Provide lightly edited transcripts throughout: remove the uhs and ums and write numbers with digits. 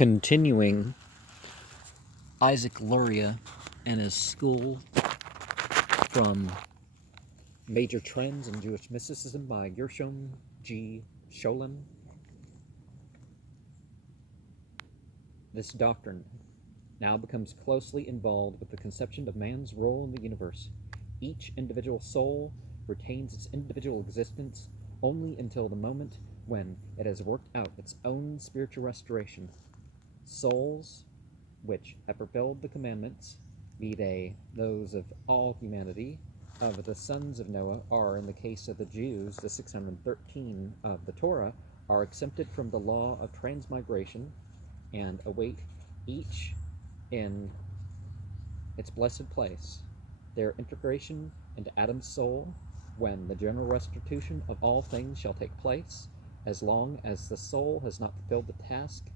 Continuing Isaac Luria and his school from Major Trends in Jewish Mysticism by Gershom G. Scholem. This doctrine now becomes closely involved with the conception of man's role in the universe. Each individual soul retains its individual existence only until the moment when it has worked out its own spiritual restoration. Souls which have fulfilled the commandments, be they those of all humanity, of the sons of Noah, are, in the case of the Jews, the 613 of the Torah, are exempted from the law of transmigration and await each in its blessed place, their integration into Adam's soul, when the general restitution of all things shall take place. As long as the soul has not fulfilled the task,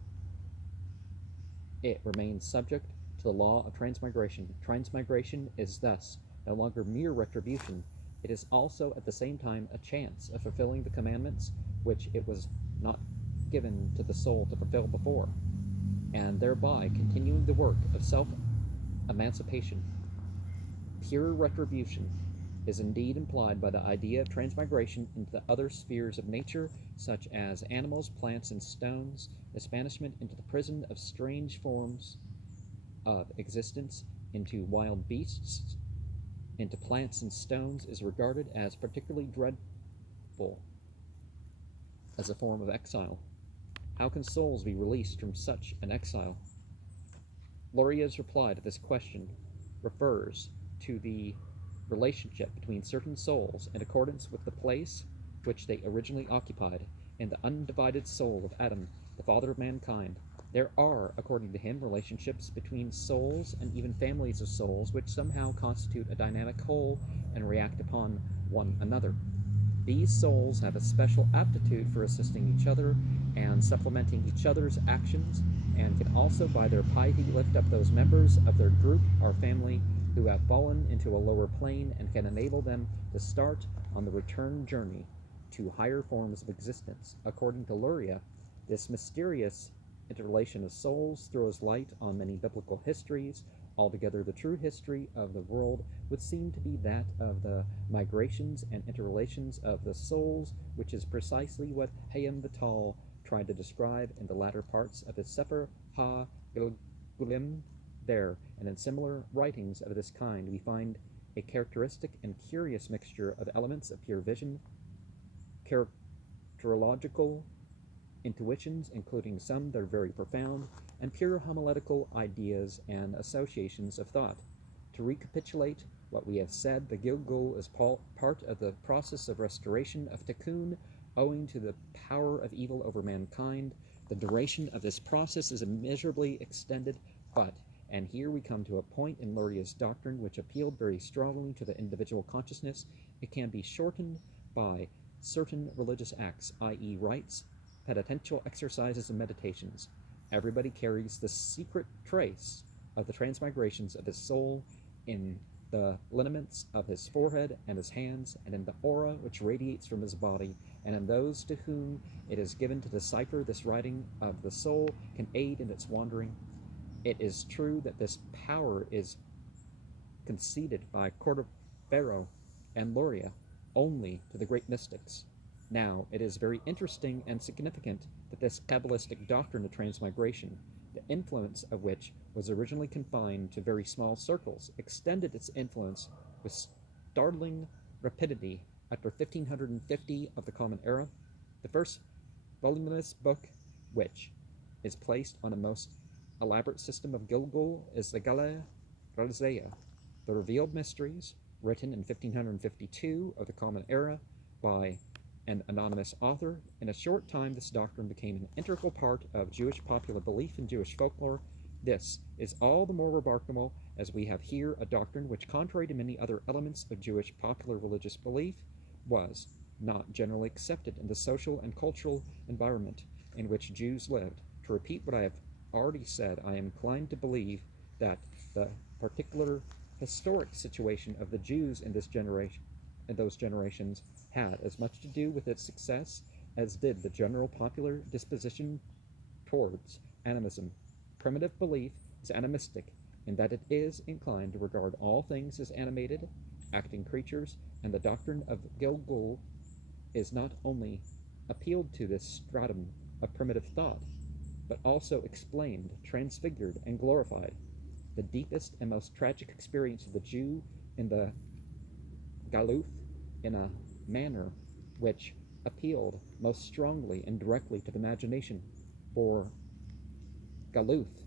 it remains subject to the law of transmigration. Transmigration is thus no longer mere retribution. It is also at the same time a chance of fulfilling the commandments which it was not given to the soul to fulfill before, and thereby continuing the work of self-emancipation. Pure retribution is indeed implied by the idea of transmigration into the other spheres of nature, such as animals, plants, and stones. This banishment into the prison of strange forms of existence, into wild beasts, into plants and stones, is regarded as particularly dreadful as a form of exile. How can souls be released from such an exile? Luria's reply to this question refers to the relationship between certain souls in accordance with the place which they originally occupied in the undivided soul of Adam, the father of mankind. There are, according to him, relationships between souls and even families of souls which somehow constitute a dynamic whole and react upon one another. These souls have a special aptitude for assisting each other and supplementing each other's actions, and can also by their piety lift up those members of their group or family who have fallen into a lower plane, and can enable them to start on the return journey to higher forms of existence. According to Luria, this mysterious interrelation of souls throws light on many biblical histories. Altogether, the true history of the world would seem to be that of the migrations and interrelations of the souls, which is precisely what Hayam Vital tried to describe in the latter parts of his Sefer HaGilgulim. There, and in similar writings of this kind, we find a characteristic and curious mixture of elements of pure vision, characterological intuitions, including some that are very profound, and pure homiletical ideas and associations of thought. To recapitulate what we have said, the Gilgul is part of the process of restoration of Tikkun, owing to the power of evil over mankind. The duration of this process is immeasurably extended, but, and here we come to a point in Luria's doctrine which appealed very strongly to the individual consciousness, it can be shortened by certain religious acts, i.e. rites, penitential exercises, and meditations. Everybody carries the secret trace of the transmigrations of his soul in the lineaments of his forehead and his hands, and in the aura which radiates from his body, and in those to whom it is given to decipher this writing of the soul can aid in its wandering. It is true that this power is conceded by Cordovero and Luria only to the great mystics. Now, it is very interesting and significant that this Kabbalistic doctrine of transmigration, the influence of which was originally confined to very small circles, extended its influence with startling rapidity after 1550 of the Common Era. The first voluminous book, which is placed on a most elaborate system of Gilgul, is the Galeh Razea, the Revealed Mysteries, written in 1552 of the Common Era by an anonymous author. In a short time, this doctrine became an integral part of Jewish popular belief and Jewish folklore. This is all the more remarkable as we have here a doctrine which, contrary to many other elements of Jewish popular religious belief, was not generally accepted in the social and cultural environment in which Jews lived. To repeat what I have already said, I am inclined to believe that the particular historic situation of the Jews in this generation, in those generations, had as much to do with its success as did the general popular disposition towards animism. Primitive belief is animistic in that it is inclined to regard all things as animated, acting creatures, and the doctrine of Gilgul is not only appealed to this stratum of primitive thought, but also explained, transfigured, and glorified. The deepest and most tragic experience of the Jew in the Galuth in a manner which appealed most strongly and directly to the imagination, for Galuth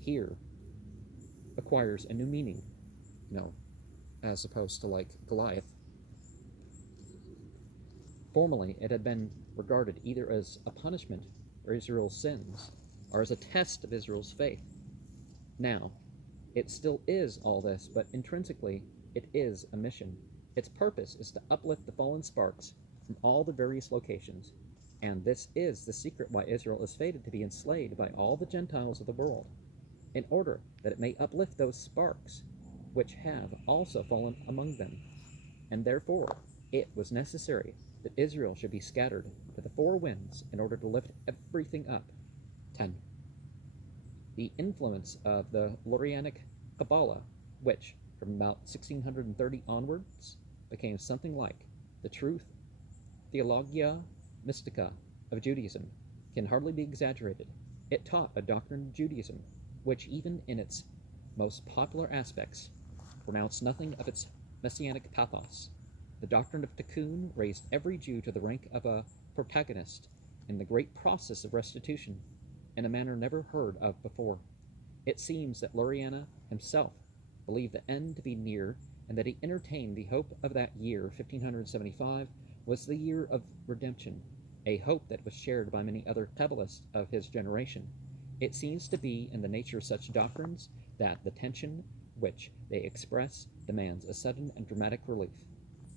here acquires a new meaning, as opposed to like Goliath. Formerly, it had been regarded either as a punishment for Israel's sins or as a test of Israel's faith. Now, it still is all this, but intrinsically, it is a mission. Its purpose is to uplift the fallen sparks from all the various locations, and this is the secret why Israel is fated to be enslaved by all the Gentiles of the world, in order that it may uplift those sparks which have also fallen among them. And therefore it was necessary that Israel should be scattered to the four winds in order to lift everything up. 10. The influence of the Lurianic Kabbalah, which, from about 1630 onwards, became something like the true Theologia Mystica of Judaism, can hardly be exaggerated. It taught a doctrine of Judaism which, even in its most popular aspects, pronounced nothing of its messianic pathos. The doctrine of Tikkun raised every Jew to the rank of a protagonist in the great process of restitution, in a manner never heard of before. It seems that Luriana himself believed the end to be near, and that he entertained the hope of that year, 1575, was the year of redemption, a hope that was shared by many other Kabbalists of his generation. It seems to be in the nature of such doctrines that the tension which they express demands a sudden and dramatic relief.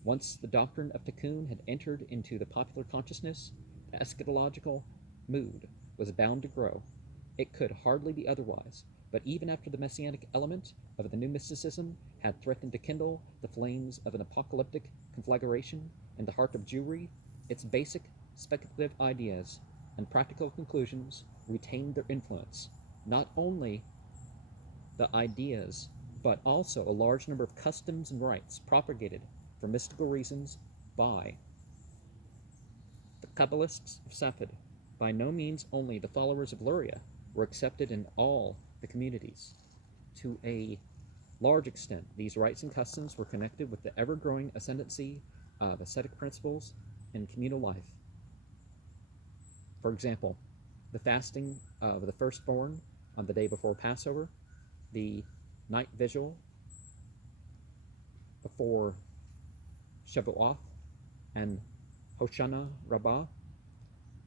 Once the doctrine of Tikkun had entered into the popular consciousness, the eschatological mood was bound to grow. It could hardly be otherwise, but even after the messianic element of the new mysticism had threatened to kindle the flames of an apocalyptic conflagration in the heart of Jewry, its basic speculative ideas and practical conclusions retained their influence. Not only the ideas, but also a large number of customs and rites propagated for mystical reasons by the Kabbalists of Safed. By no means only the followers of Luria were accepted in all the communities. To a large extent, these rites and customs were connected with the ever-growing ascendancy of ascetic principles in communal life. For example, the fasting of the firstborn on the day before Passover, the night vigil before Shavuot and Hoshana Rabbah,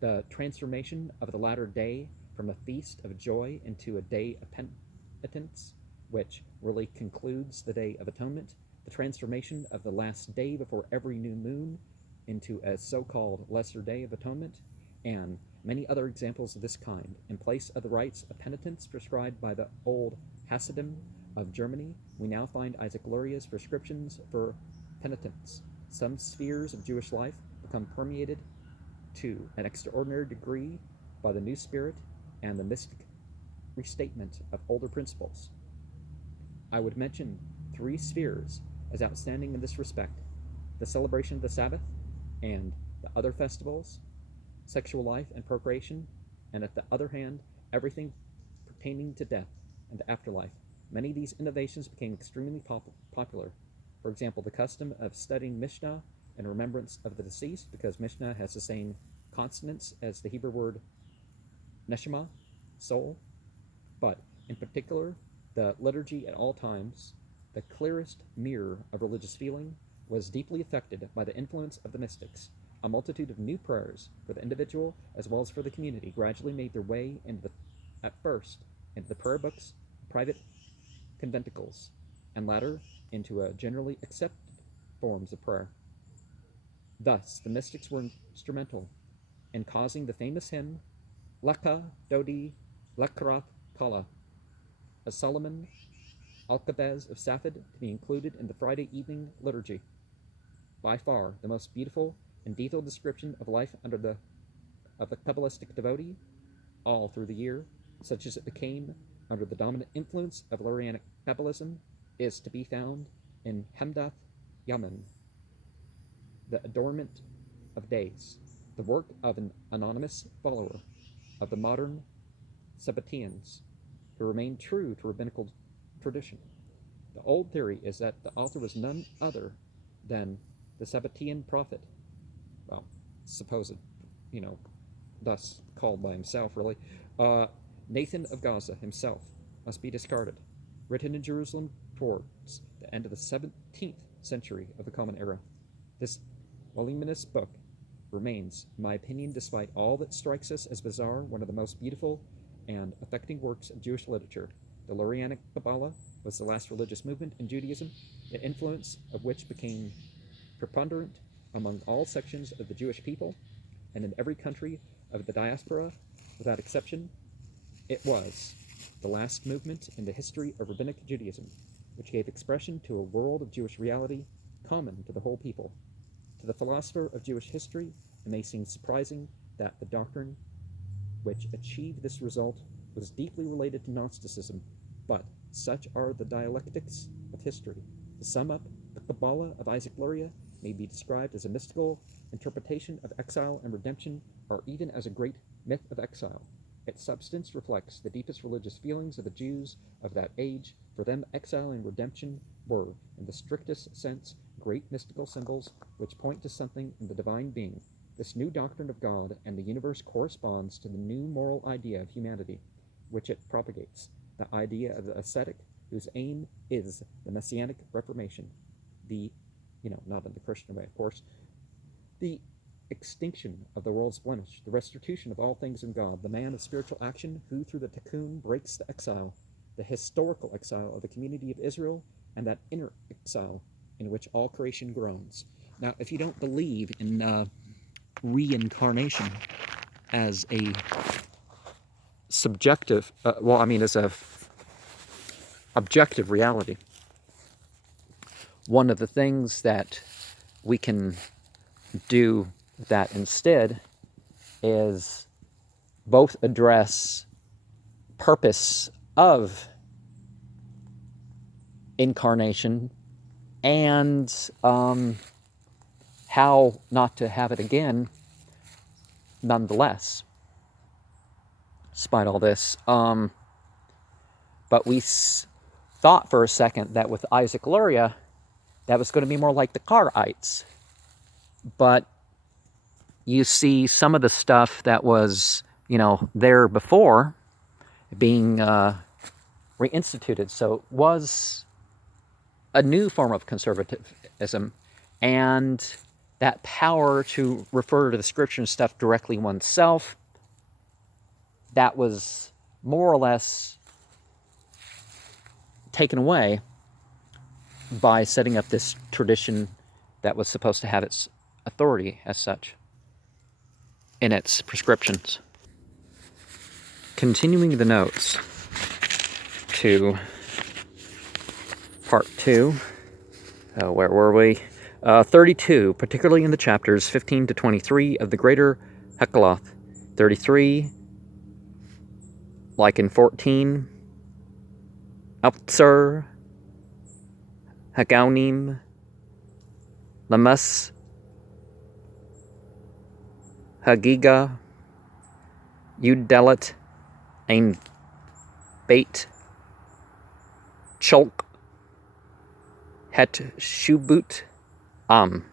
the transformation of the latter day from a feast of joy into a day of penitence, which really concludes the Day of Atonement, the transformation of the last day before every new moon into a so-called Lesser Day of Atonement, and many other examples of this kind. In place of the rites of penitence prescribed by the old Hasidim of Germany, we now find Isaac Luria's prescriptions for penitence. Some spheres of Jewish life become permeated to an extraordinary degree by the new spirit and the mystic restatement of older principles. I would mention three spheres as outstanding in this respect: the celebration of the Sabbath and the other festivals, sexual life and procreation, and at the other hand, everything pertaining to death and the afterlife. Many of these innovations became extremely popular. For example, the custom of studying Mishnah in remembrance of the deceased, because Mishnah has the same consonants as the Hebrew word neshama, soul, but in particular, the liturgy at all times, the clearest mirror of religious feeling, was deeply affected by the influence of the mystics. A multitude of new prayers for the individual as well as for the community gradually made their way at first into the prayer books, private conventicles, and later into a generally accepted forms of prayer. Thus, the mystics were instrumental in causing the famous hymn, Leka Dodi Lekarath Kala, a Solomon Alcabez of Safed, to be included in the Friday evening liturgy. By far the most beautiful and detailed description of life of the Kabbalistic devotee all through the year, such as it became under the dominant influence of Lurianic Kabbalism, is to be found in Hemdath Yamin, the adornment of days, the work of an anonymous follower of the modern Sabbateans who remained true to rabbinical tradition. The old theory is that the author was none other than the Sabbatean prophet, well, supposed, thus called by himself, really. Nathan of Gaza himself must be discarded, written in Jerusalem towards the end of the 17th century of the Common Era. This voluminous book remains, in my opinion, despite all that strikes us as bizarre, one of the most beautiful and affecting works of Jewish literature. The Lurianic Kabbalah was the last religious movement in Judaism, the influence of which became preponderant among all sections of the Jewish people, and in every country of the diaspora, without exception. It was the last movement in the history of Rabbinic Judaism, which gave expression to a world of Jewish reality common to the whole people. To the philosopher of Jewish history, it may seem surprising that the doctrine which achieved this result was deeply related to Gnosticism, but such are the dialectics of history. To sum up, the Kabbalah of Isaac Luria may be described as a mystical interpretation of exile and redemption, or even as a great myth of exile. Its substance reflects the deepest religious feelings of the Jews of that age. For them, exile and redemption were, in the strictest sense, great mystical symbols which point to something in the divine being. This new doctrine of God and the universe corresponds to the new moral idea of humanity, which it propagates, the idea of the ascetic, whose aim is the messianic reformation, the, not in the Christian way, of course, the extinction of the world's blemish, the restitution of all things in God, the man of spiritual action who through the tikkun breaks the exile, the historical exile of the community of Israel, and that inner exile in which all creation groans. Now, if you don't believe in reincarnation as a subjective, as a objective reality, one of the things that we can do that instead is both address purpose of incarnation and how not to have it again nonetheless, despite all this. But we thought for a second that with Isaac Luria, that was going to be more like the Karaites. But you see some of the stuff that was, there before being reinstituted. So it was a new form of conservatism, and that power to refer to the scripture and stuff directly oneself, that was more or less taken away by setting up this tradition that was supposed to have its authority as such in its prescriptions. Continuing the notes to part 2, where were we? 32, particularly in the chapters 15 to 23 of the Greater Hekaloth. 33, like in 14, Altsur, Hagaunim, Lamas, Hagiga, Yud-Delet, Ein Beit, Chulk, Het Shubut, Am.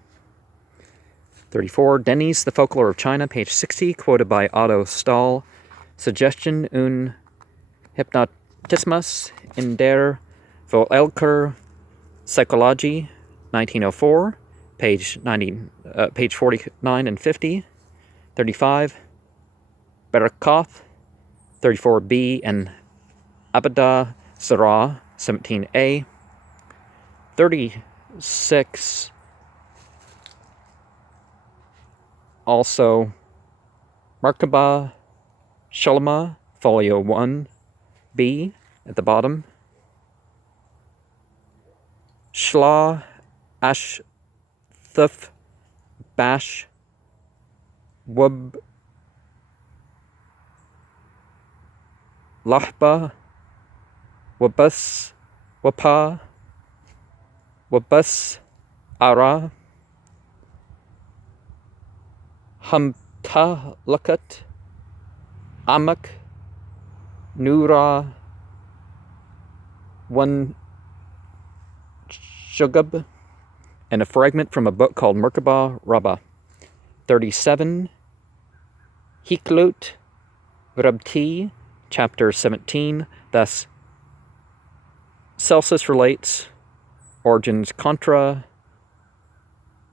34. Denis, the Folklore of China, page 60, quoted by Otto Stahl. Suggestion un Hypnotismus in der Volker Psychologie, 1904, page 49 and 50. 35. Berakoth, 34b, and Abada Sarah, 17a. 36. Also, Merkaba Sholema, folio 1b, at the bottom. Shla Ash Thuf Bash Wub lahba, wabus, wapa, wabus, ara, hamta lakat, amak, nura, one shugab, and a fragment from a book called Merkabah Rabbah. 37, Hiklut, Rabti, chapter 17. Thus, Celsus relates, Origen's Contra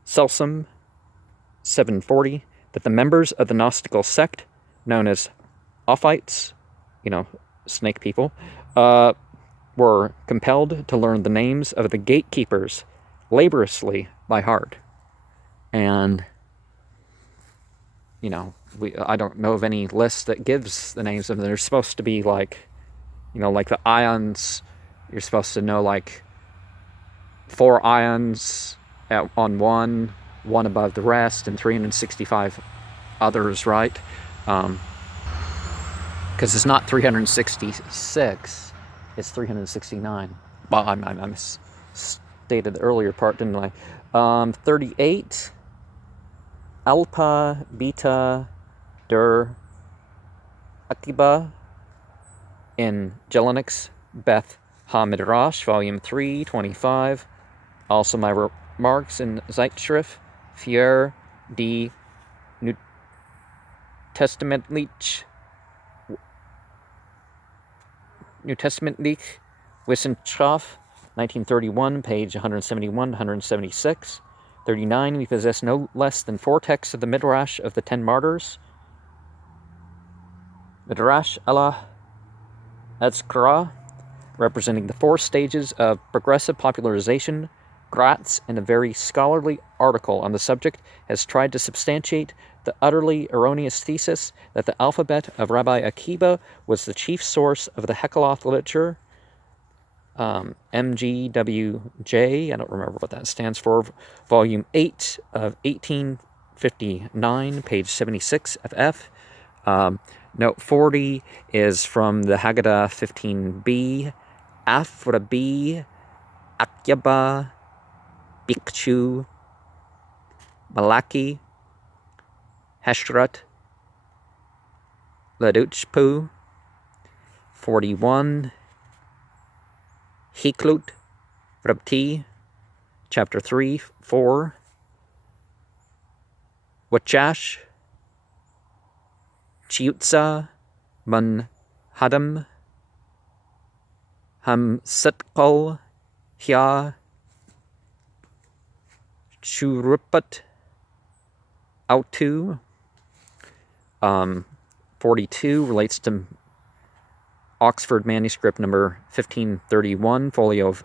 Celsum, 740, that the members of the Gnostical sect, known as Ophites, snake people, were compelled to learn the names of the gatekeepers laboriously by heart. And, I don't know of any list that gives the names of them. They're supposed to be like the ions. You're supposed to know like 4 ions on one above the rest, and 365 others, right? Because it's not 366, it's 369. Well, I misstated the earlier part, didn't I? 38, Alpha, Beta, Der, Akiba, in Jelenix, Beth HaMidrash, Volume 3, 25. Also my remarks in Zeitschrift, für die Neutestamentliche Wissenschaft, 1931, page 171 176. 39, we possess no less than 4 texts of the Midrash of the 10 martyrs. Midrash Allah Azkara, representing the 4 stages of progressive popularization. Gratz, in a very scholarly article on the subject, has tried to substantiate the utterly erroneous thesis that the alphabet of Rabbi Akiba was the chief source of the Hekaloth literature. MGWJ, I don't remember what that stands for, Volume 8 of 1859, page 76 FF. Note 40 is from the Haggadah 15b, Afrabi, Akyaba, Bikchu, Malaki, Heshrat, Laduchpu. 41, Hiklut, Rabti, chapter 3, 4, Wachash, Chiutza, Man Hadam, Ham Sitkal, Hya, Shurupat, Autu. 42 relates to Oxford manuscript number 1531, folio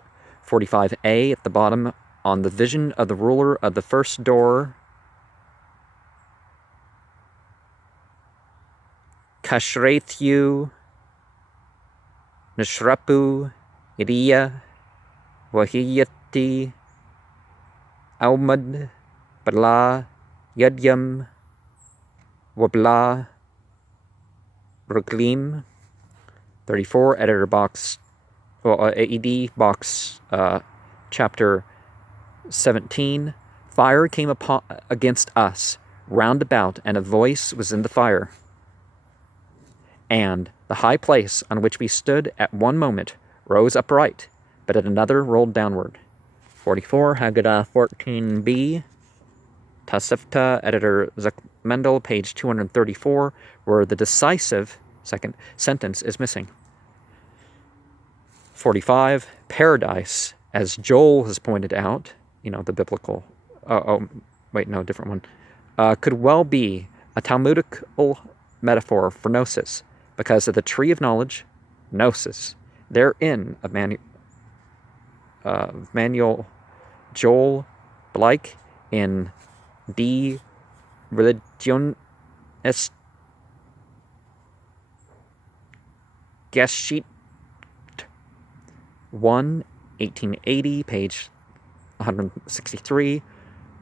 45a at the bottom, on the vision of the ruler of the first door. Kashrethu, Nashrapu, Iriya, Wahiyati, Aumad, Bala, Yadyam, Wabla, Ruglim. 34, editor box, AED box, chapter 17. Fire came against us round about, and a voice was in the fire. And the high place on which we stood at one moment rose upright, but at another rolled downward. 44, Haggadah 14b, Tasifta, editor Zuckmendel, page 234, where the decisive second sentence is missing. 45, Paradise, as Joel has pointed out, the biblical, different one, could well be a Talmudical metaphor for gnosis, because of the tree of knowledge, gnosis, therein of Manuel Joel Blake in Die Religion ist Geschichte 1, 1880, page 163.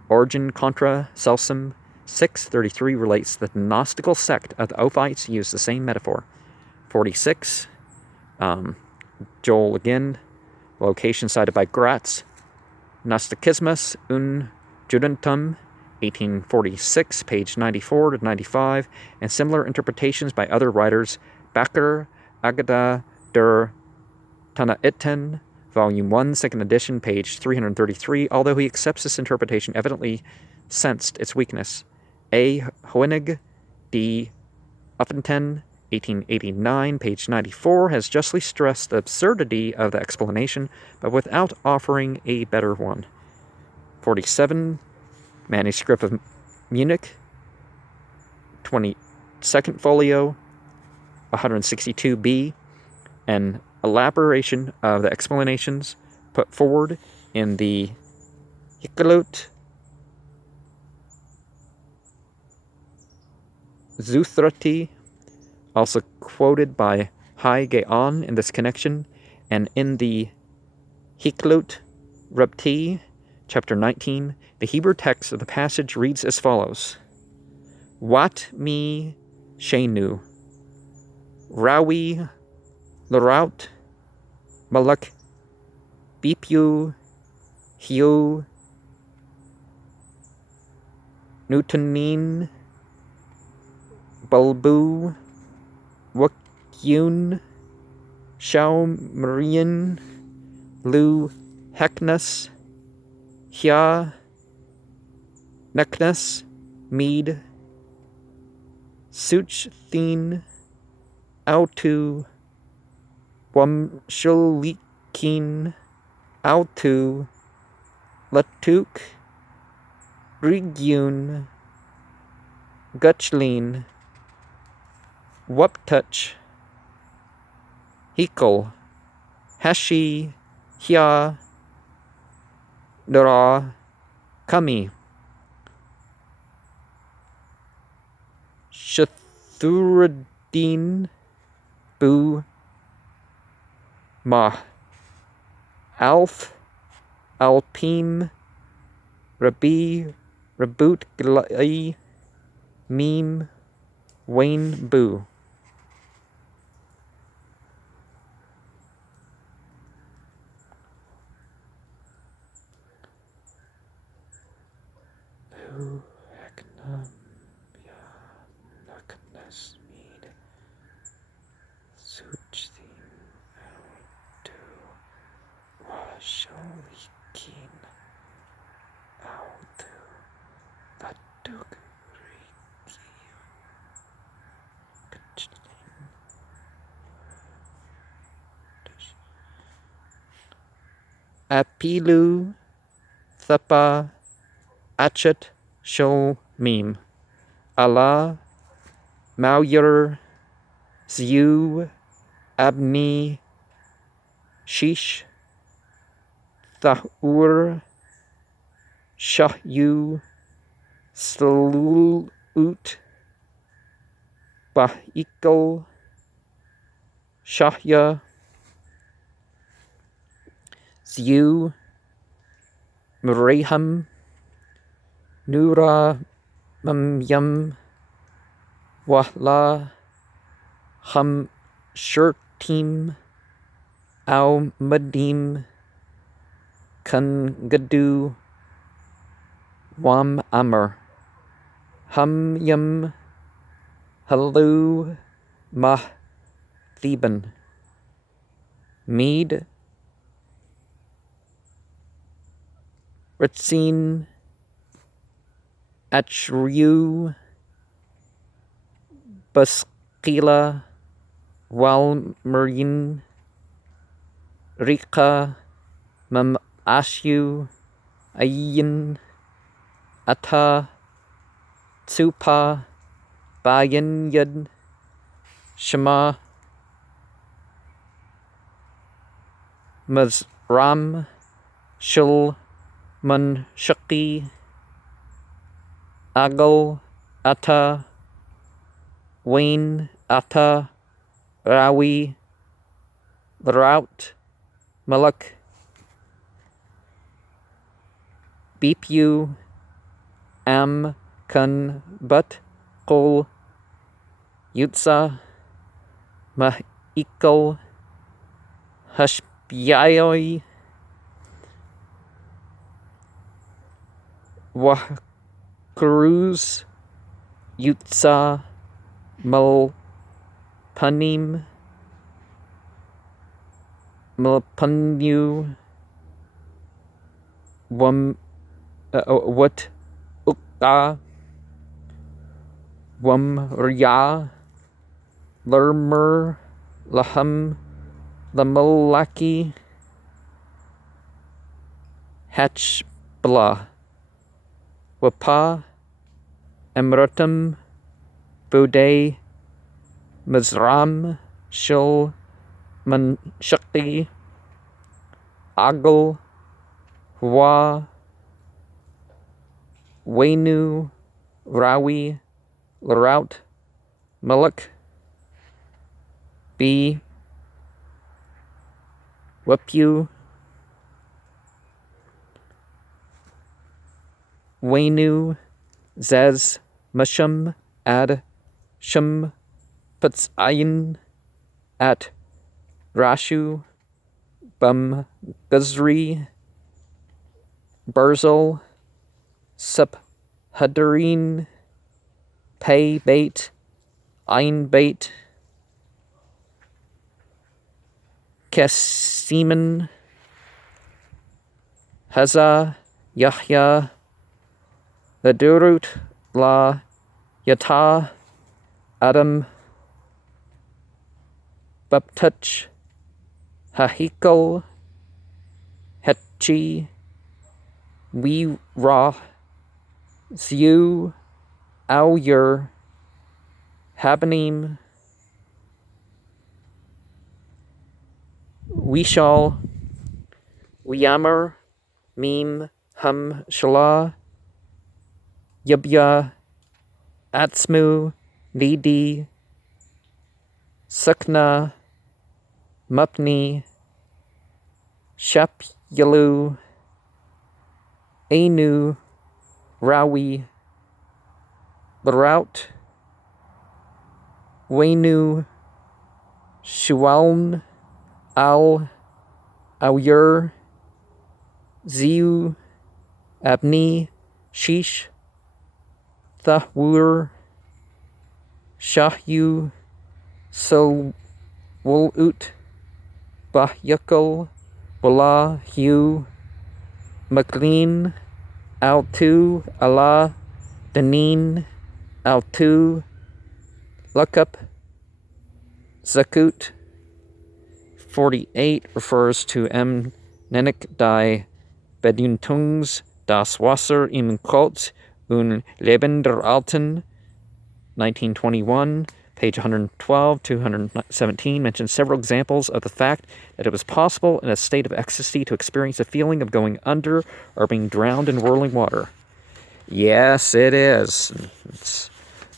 Origen Contra Celsum 633 relates that the Gnostical sect of the Ophites used the same metaphor. 46, Joel again, location cited by Gratz, Gnostichismus und Judentum, 1846, page 94 to 95, and similar interpretations by other writers, Bakker, Agada der Tanaiten, Volume 1, second edition, page 333, although he accepts this interpretation, evidently sensed its weakness. A. Hoenig, D. Uppington, 1889, page 94, has justly stressed the absurdity of the explanation, but without offering a better one. 47, Manuscript of Munich, 22nd folio, 162b, an elaboration of the explanations put forward in the Hikalut Zuthrati, also quoted by Hai Geon in this connection, and in the Hiklut Rabti, chapter 19, the Hebrew text of the passage reads as follows: Wat mi shenu, Rawi Laraut, Malak Bipu, Hiu, Newtonin, Balbu, Wakyun, Shao Marian, Lu Heknus, Hya, Neknus, Mead, Suchthin, Autu, Wamshalikin, Autu, Latuk, Rigyun, Gutchlin, Wuptuch, Hikal, Hashi, Hya, Dara, Kami, Shathuruddin, Bu, Ma, Alf, Alpim, Rabi, Rabut Glai, Meme, Wayne Bu. Bu, Heknam, Ya, Naknas, Mead, Suchthin, Autu, Washolikin, Autu, Latuk, Apilu, Thapa, Achet, Shol, Meme, Allah, Mauyur, Ziu, Abni, Shish, Thahur, Shahyu, Slulut, Bahikal, Shahya, Ziu, Muraham, Nura, Mamyam, Wahla, Ham Shurtim, Au Madim, Kungadu, Wam Amr, Hum Yum, Halu, Mah Theban, Mead, Ritzin, Achriu, Baskila, Walmerin, Rika, Mam Ashu, Ayin, Ata, Tsupa, Bayan Yad, Shema, Mazram, Shul, Man Shaki, Agal, Ata, Wayne, Ata, Rawi, Rout, Malak, Beepu, Am, Kun, But, Kol, Yutsa, Mahikal, Hashbioi Wahkruz Yutsa Malpanim Malpanyu Wat Ukta Wamrya Lermer Laham Lamalaki Hatchbla Wapa Emratum Bude Mizram Shil Manshakti Agal Wa Wainu Rawi Larout Malik B Wapu Wainu Zez Mushum Ad Shum Putzayin At Rashu Bum Guzri Burzel Sup Hadarin Pay Bait Ein Bait Kesiman Haza Yahya Ladurut La Yata Adam Baptuch Hahikal Hetchi We Ra Ziu Auyur Habanim Wishal Wiyamar Meme Hum Shala Yabya Atsmu Nidi Sukna Mupni Shapyalu Anu Rawi Larout Wainu Shualm Al Auyur Ziu Abni Shish Thahwur Shahyu Sulwulut Bahyakal Wala Hu Maklin Altu Allah Danin Altu Lukup Zakut 48 refers to Nenik die Beduntungs das Wasser im Kot und Leben der Alten 1921, page 112, 217, mentions several examples of the fact that it was possible in a state of ecstasy to experience a feeling of going under or being drowned in whirling water. Yes, it is. It's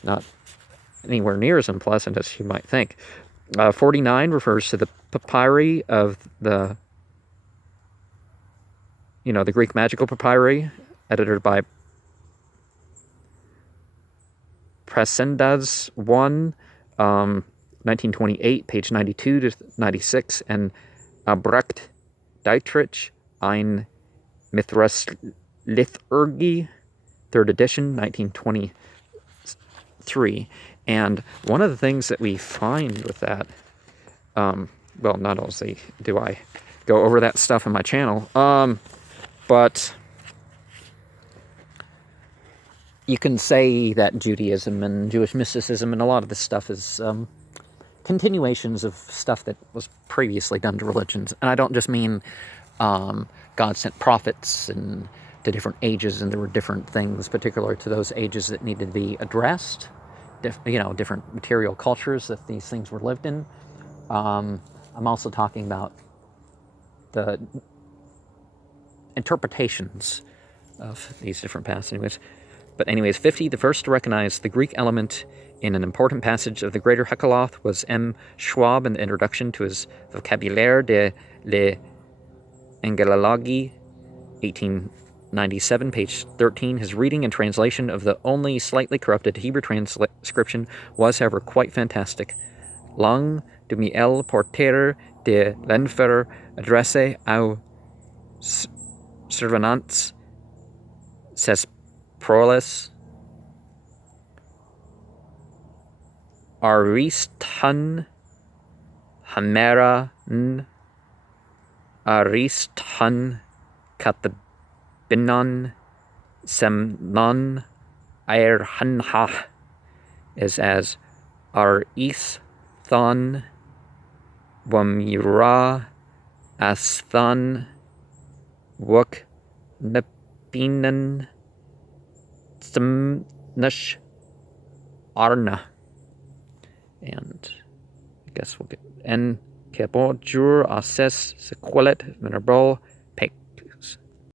not anywhere near as unpleasant as you might think. 49 refers to the papyri of the Greek magical papyri, edited by Prasendas 1, 1928, page 92 to 96, and Abrecht Dietrich ein Mithrasliturgie, 3rd edition, 1923. And one of the things that we find with that, well, not only do I go over that stuff on my channel, but you can say that Judaism and Jewish mysticism and a lot of this stuff is continuations of stuff that was previously done to religions. And I don't just mean God sent prophets and to different ages, and there were different things particular to those ages that needed to be addressed, different material cultures that these things were lived in. I'm also talking about the interpretations of these different passages. But anyways, 50, the first to recognize the Greek element in an important passage of the Greater Hekaloth was M. Schwab in the introduction to his Vocabulaire de l'Angelologie, 1897, page 13. His reading and translation of the only slightly corrupted Hebrew transcription was, however, quite fantastic. Lang du miel porter de l'enfer adresse au servanants ses proles aristan hamera n aristan katabinon semnon airhanha is as arithon wamira asthan wuk nepinan stemnish arna. And I guess we'll get en kebot jur asses sequelet venerable